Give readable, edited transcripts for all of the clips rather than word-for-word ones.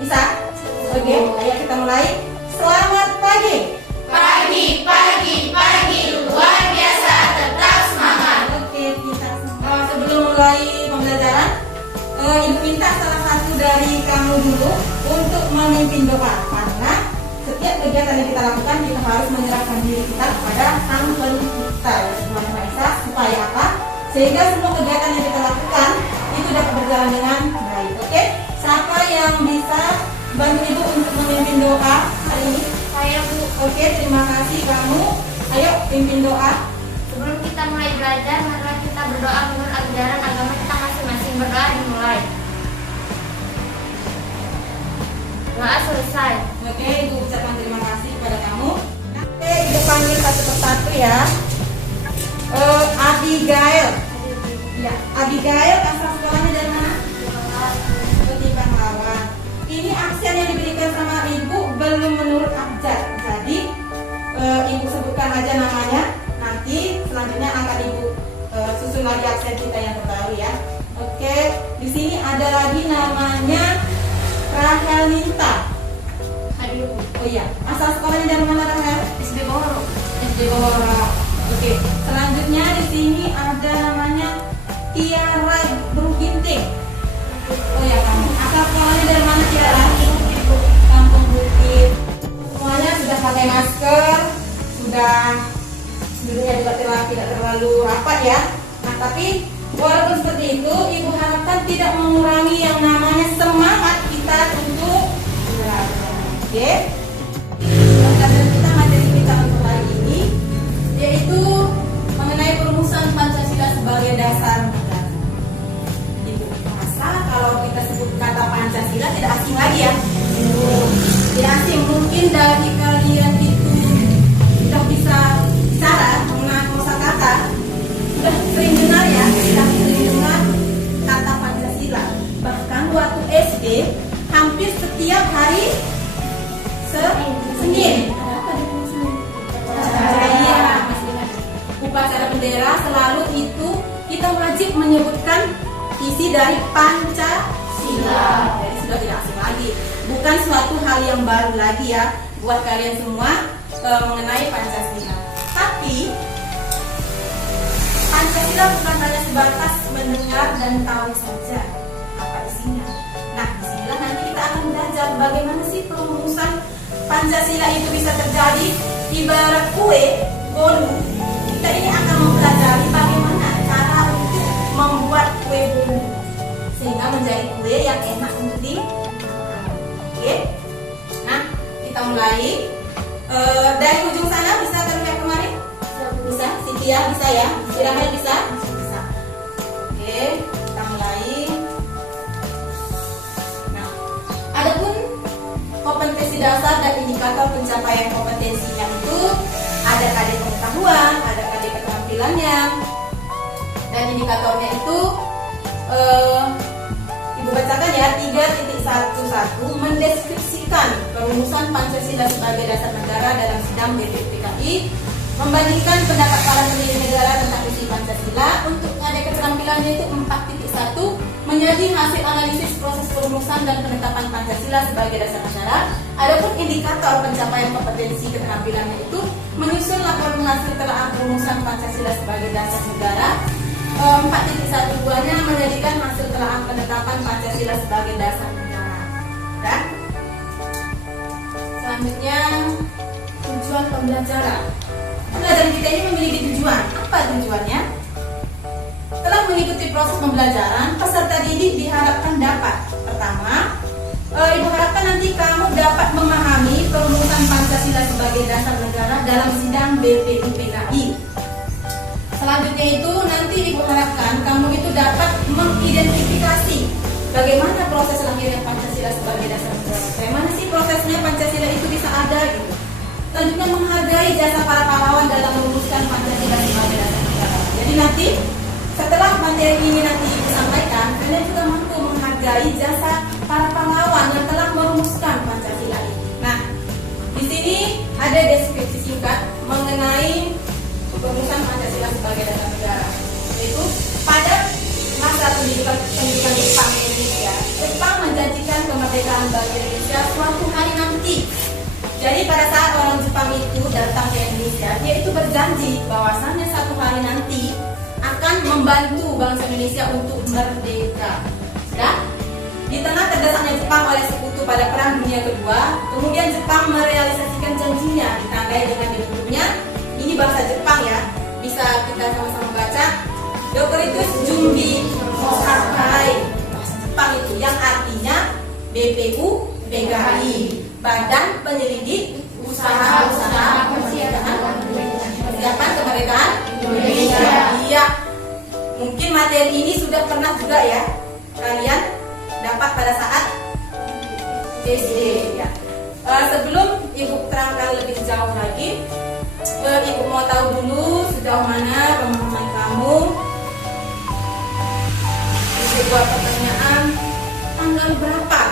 Bisa? Oke, ayo kita mulai. Selamat pagi. Pagi, luar biasa, tetap semangat. Oke, kita semua sebelum mulai pembelajaran, Ibu minta salah satu dari kamu dulu untuk memimpin doa, karena setiap kegiatan yang kita lakukan kita harus menyerahkan diri kita kepada Sang Pencipta, Tuhan Maha Esa, supaya apa? Sehingga semua kegiatan yang kita lakukan itu dapat berjalan dengan baik. Oke, siapa yang bisa bantu Ibu untuk memimpin doa hari ini? Saya Bu, Oke, terima kasih kamu. Ayo pimpin doa. sebelum kita mulai belajar, marilah kita berdoa menurut ajaran agama kita masing-masing. Berdoa dimulai. Doa selesai. Oke, Ibu ucapkan terima kasih kepada kamu. Oke, Ibu panggil satu persatu ya. Abigail. Ya, Abigail asal sekolahnya dari mana? Seperti pahlawan. Ini aksen yang diberikan sama Ibu belum menurut abjad. Jadi Ibu sebutkan aja namanya. Nanti selanjutnya akan Ibu susun lagi aksen kita yang terbaru ya. Oke, di sini ada lagi namanya Rahel Minta. Hadir. Oh iya, asal sekolahnya dari mana Rahel? SD Baworo. SD Bawora. Oke, selanjutnya di sini ada namanya Tiara Bruginting. Oh ya, kamu asal sekolahnya dari mana Tiara? Kampung Bukit. Semuanya sudah pakai masker, sudah duduknya juga tidak terlalu rapat ya. Nah, tapi walaupun seperti itu, Ibu harapkan tidak mengurangi yang namanya semangat kita untuk belajar. Oke? Pelajaran kita, materi kita untuk hari ini yaitu mengenai perumusan Pancasila sebagai dasar negara. Ibu merasa kalau kita sebut kata Pancasila tidak asing lagi ya. Tidak asing, mungkin dari kalian itu sudah bisa bicara mengenai kosakata, sudah sering dengar ya, sudah sering dengar kata Pancasila. Bahkan waktu SD hampir setiap hari Senin. Upacara bendera selalu itu kita wajib menyebutkan isi dari Pancasila. Jadi sudah tidak asing lagi, bukan suatu hal yang baru lagi ya buat kalian semua mengenai Pancasila. Tapi Pancasila bukan hanya sebatas mendengar dan tahu saja apa isinya. Nah, disinilah nanti kita akan belajar bagaimana sih perumusan Pancasila itu bisa terjadi. Ibarat kue bolu, kita ini akan mempelajari bagaimana cara untuk membuat kue bolu sehingga menjadi kue yang enak untuk dimakan. Oke? Nah, kita mulai. Dari ujung sana bisa terlihat kemarin? Bisa? Cynthia bisa ya? Si Rahel bisa? Bisa. Oke, kita mulai. Nah, adapun kompetensi dasar dan indikator pencapaian kompetensinya itu ada KD pengetahuan, ada KD keterampilannya, dan indikatornya itu Ibu bacakan ya, 3.11 mendeskripsikan perumusan Pancasila sebagai dasar negara dalam sidang BPPKI, membandingkan pendapat para pendiri negara tentang isi Pancasila. Untuk KD keterampilannya itu 4.1 menjadi hasil analisis proses perumusan dan penetapan Pancasila sebagai dasar negara. Adapun indikator pencapaian kompetensi keterampilannya itu menyusun laporan hasil telaah perumusan Pancasila sebagai dasar negara. 4.12-nya menjadikan hasil telaah penetapan Pancasila sebagai dasar negara. Dan selanjutnya tujuan pembelajaran. Pembelajaran kita ini memiliki tujuan. Apa tujuannya? Setelah mengikuti proses pembelajaran, peserta didik diharapkan dapat: pertama, Ibu harapkan nanti kamu dapat memahami perumusan Pancasila sebagai dasar negara dalam sidang BPUPKI. Selanjutnya itu nanti Ibu harapkan kamu itu dapat mengidentifikasi bagaimana proses lahirnya Pancasila sebagai dasar negara. Bagaimana sih prosesnya Pancasila itu bisa ada gitu. Selanjutnya menghargai jasa para pahlawan dalam merumuskan Pancasila sebagai dasar negara. Jadi nanti setelah materi ini nanti disampaikan, kalian juga mampu menghargai jasa para pahlawan yang telah merumuskan Pancasila ini. Nah, di sini ada deskripsi singkat mengenai perumusan Pancasila sebagai dasar negara, yaitu pada masa pendidikan Jepang Indonesia, Jepang menjanjikan kemerdekaan bagi Indonesia suatu hari nanti. Jadi pada saat orang Jepang itu datang ke Indonesia, dia itu berjanji bahwasannya satu hari nanti akan membantu bangsa Indonesia untuk merdeka. Ya? Di tengah terdesaknya Jepang oleh sekutu pada Perang Dunia Kedua, kemudian Jepang merealisasikan janjinya ditandai dengan dibentuknya, ini bahasa Jepang ya, bisa kita sama-sama baca, Dokuritus Jumbi Mosakai, bahasa Jepang itu, yang artinya BPU PKI, Badan Penyelidik Usaha-Usaha Persiapan Kemerdekaan Indonesia. Iya, mungkin materi ini sudah pernah juga ya kalian dapat pada saat SD ya. Sebelum Ibu terangkan lebih jauh lagi, Ibu mau tahu dulu sejauh mana pemahaman kamu. Ibu buat pertanyaan, tanggal berapa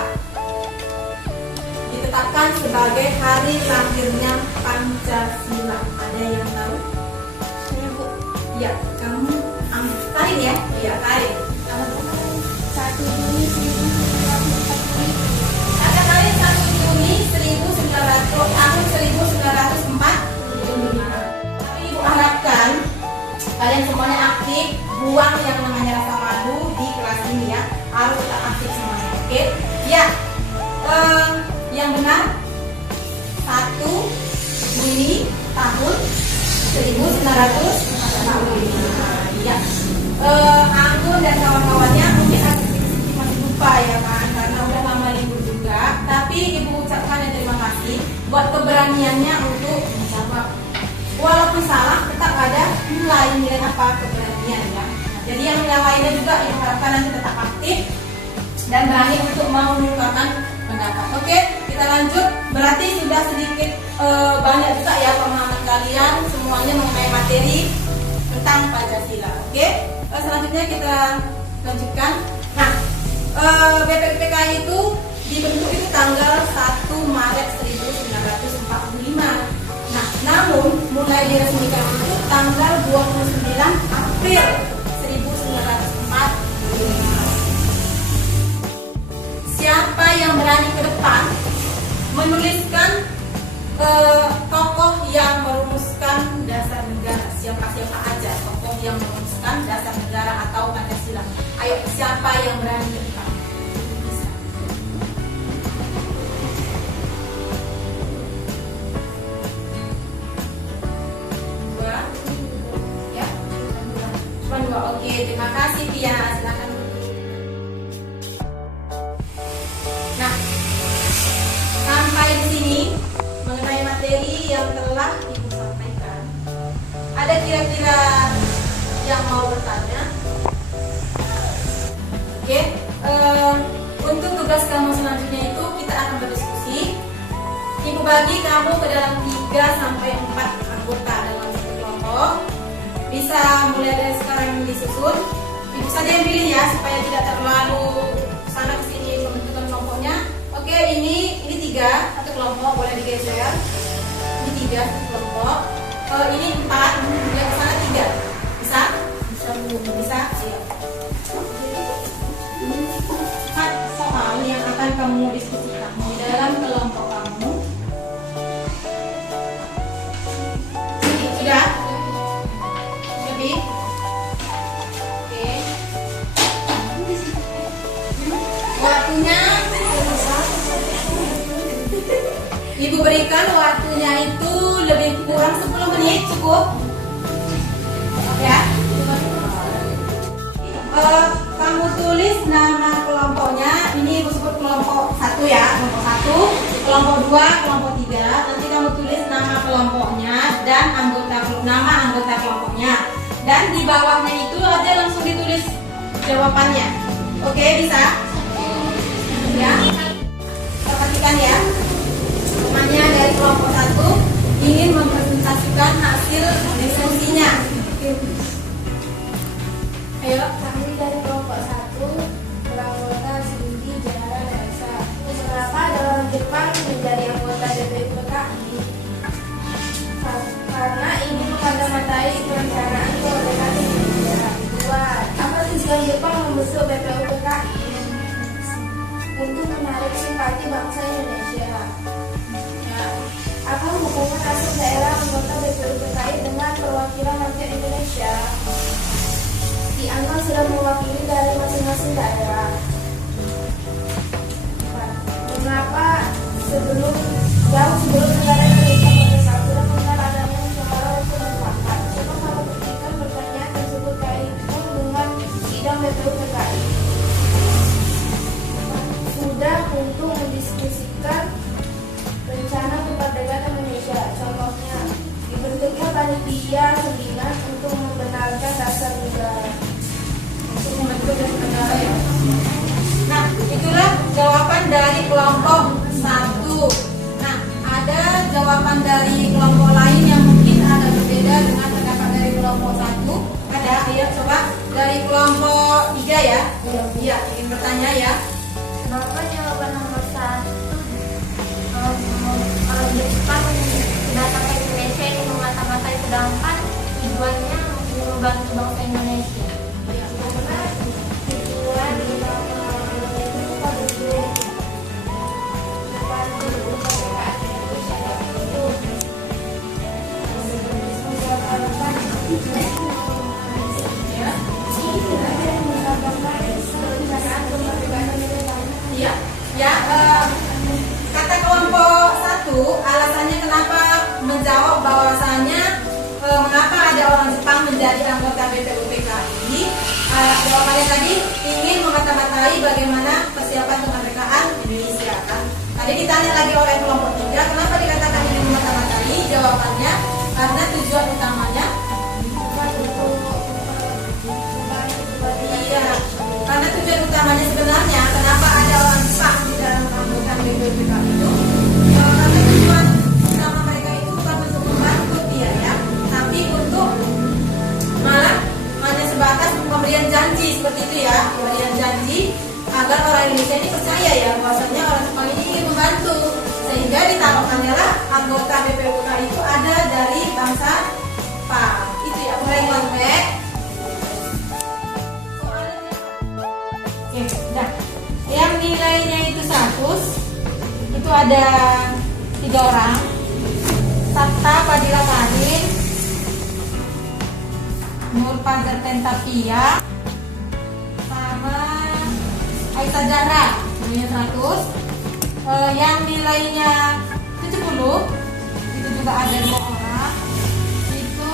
ditetapkan sebagai hari lahirnya Pancasila? Ada yang tahu? Saya Bu. Ya, kamu Karin ya? Iya, Karin. 1 Juni 1945. Ada Karin 1 Juni 1900 tahun 1945. Tapi Ibu harapkan kalian semuanya aktif, buang yang namanya rasa malu di kelas ini ya. Harus tetap aktif semuanya, oke? Ya. Yang benar 1 Juni tahun 1945. Ya. Anggun dan kawan-kawannya mungkin agak sedikit masih lupa ya kan, karena udah lama libur juga. Tapi Ibu ucapkan yang terima kasih buat keberaniannya untuk menjawab. Walaupun salah, tetap ada nilai apa keberanian ya. Jadi yang lainnya juga Ibu harapkan nanti tetap aktif dan berani untuk mau mengungkapkan pendapat. Oke, kita lanjut. Berarti sudah sedikit banyak juga ya pemahaman kalian semuanya mengenai materi tentang Pancasila. Oke, selanjutnya kita lanjutkan. Nah, BPUPKI itu dibentuk itu tanggal 1 Maret 1945. Nah, namun mulai diresmikan itu tanggal 29 April 1945. Siapa yang berani ke depan menuliskan tokoh yang merumuskan dasar negara? Siapa aja tokoh yang merumuskan dasar negara atau Pancasila? Ayo, siapa yang berani ke depan? Bisa. Dua, ya, cuma dua. Oke, terima kasih Pia. Silakan. Nah, sampai di sini mengenai materi yang telah Ibu sampaikan. Ada kira-kira yang mau bertanya? Oke, untuk tugas kamu selanjutnya itu kita akan berdiskusi. Ibu bagi kamu ke dalam 3 sampai 4 anggota dalam satu kelompok. Bisa mulai dari sekarang disusun. Ibu saja yang pilih ya supaya tidak terlalu sana kesini pembentukan kelompoknya. Oke, ini 3 satu kelompok, boleh digeser. Ini 3 satu kelompok. Ini 4, yang sana 3. Bisa? Bisa. Siap. 4 soal yang akan kamu diskusikan di dalam kelompok kamu. Sudah? Lebih? Oke. Waktunya Ibu berikan waktunya itu lebih kurang 10 menit, cukup? Ya. Kamu tulis nama kelompoknya. Ini Ibu sebut kelompok 1 ya, kelompok 1, kelompok 2, kelompok 3. Nanti kamu tulis nama kelompoknya dan nama anggota kelompoknya. Dan di bawahnya itu aja langsung ditulis jawabannya. Oke, bisa? Ya. Perhatikan ya. Namanya dari kelompok 1 ingin mempresentasikan hasil diskusinya. Ayo. Kami dari kelompok 1 beranggota Sindi, Jara, dan Elsa. Mengapa dalam Jepang menjadi anggota BPUPKI? Karena ini mengamatai perencanaan kemerdekaan Indonesia. 2. Apa tujuan Jepang membentuk BPUPKI? untuk menarik simpati bangsa Indonesia. Ya. Akan hubungan asal daerah anggota BPU PKI dengan perwakilan rakyat Indonesia dianggap sudah mewakili dari masing-masing daerah. Mengapa jauh sebelum negara Indonesia merdeka sudah mengenal adanya musyawarah untuk mufakat? Coba kamu buktikan pertanyaan tersebut kaitkan dengan sidang BPU PKI. Sudah untuk mendiskusikan rencana kemerdekaan Indonesia. Contohnya, dibentuknya panitia sembilan untuk membenarkan dasar negara. Untuk membentuk dasar negara ya. Nah, itulah jawaban dari kelompok 1. Nah, ada jawaban dari kelompok lain yang mungkin agak berbeda dengan pendapat dari kelompok 1. Ada, ayo coba dari kelompok 3 ya. Iya, ingin bertanya ya. Kenapa jawaban nomor 1 Jepang datang ke Indonesia ini memata-matai, sedangkan tujuannya membantu bangsa Indonesia? Ya, karena tujuan utama itu bukan untuk membantu kemerdekaan Indonesia, itu Iya, ya. Kata kelompok 1, alasannya kenapa menjawab bahwasanya mengapa ada orang Jepang menjadi anggota BPU PKI. Jawabannya tadi ingin memata-matai bagaimana persiapan kemerdekaan Indonesia kan. Tadi ditanya lagi oleh kelompok 3, kenapa dikatakan ingin memata-matai? Jawabannya karena tujuan utamanya iya, karena tujuan utamanya sebenarnya kenapa ada orang Jepang di dalam anggota BPU PKI itu, karena tujuan utama mereka itu bukan untuk membantu dia ya, tapi untuk malah hanya sebatas pemberian janji seperti itu ya, pemberian janji agar orang Indonesia ini percaya ya bahwasanya orang Jepang ini ingin membantu, sehingga ditaruhkannya lah anggota BPU PKI itu ada dari bangsa Jepang. Itu ya, mulai kontek. Oke, udah. Yang nilainya itu 100, itu ada 3 orang. Sabta Padilla Karin, Nur Fajar Tentapia, sama Aisyah Zahra, nilainya 100. Yang nilainya 70, itu juga ada 2 orang. Itu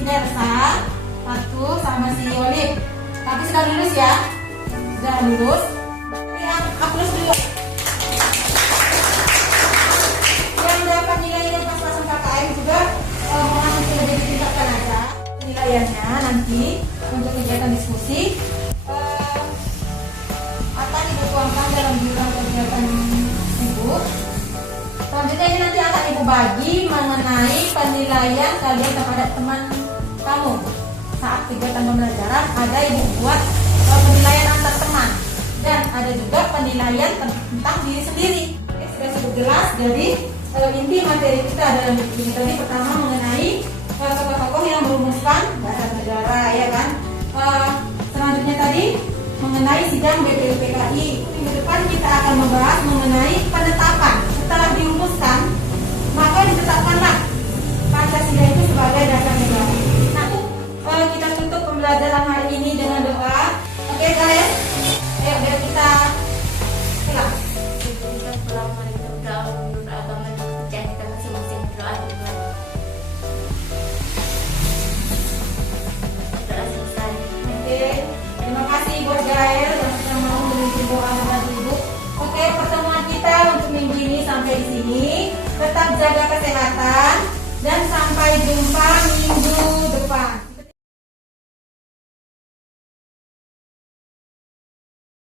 Sinersa 1 sama si Olip. Tapi sudah lulus ya, sudah lulus. Yang plus dulu. Yang dapat nilainya pas-pasan KKM juga mohon untuk lebih ditingkatkan aja penilaiannya nanti untuk kegiatan diskusi. Akan ibu tuangkan dalam jurnal kegiatan ibu. Selanjutnya ini nanti akan ibu bagi mengenai penilaian kalian terhadap teman kamu. Saat kegiatan pembelajaran ada ibu buat penilaian antar teman dan ada juga penilaian tentang diri sendiri. Oke, sudah cukup jelas. Jadi inti materi kita dalam buku ini tadi pertama mengenai tokoh-tokoh yang merumuskan dasar negara ya kan. Selanjutnya tadi mengenai sidang BPU PKI. Minggu depan kita akan membahas mengenai penetapan. Setelah dirumuskan maka ditetapkanlah Pancasila itu sebagai dasar negara. Kita tutup pembelajaran hari ini dengan doa. Oke guys, ayo biar kita pulang. kita pulang, mari kita berdoa menurut agama dan kepercayaan kita masing-masing. Berdoa dimulai. Berdoa selesai. Oke, terima kasih buat Gael yang sudah mau memimpin doa dari ibu. Oke, pertemuan kita untuk minggu ini sampai di sini. Tetap jaga kesehatan dan sampai jumpa minggu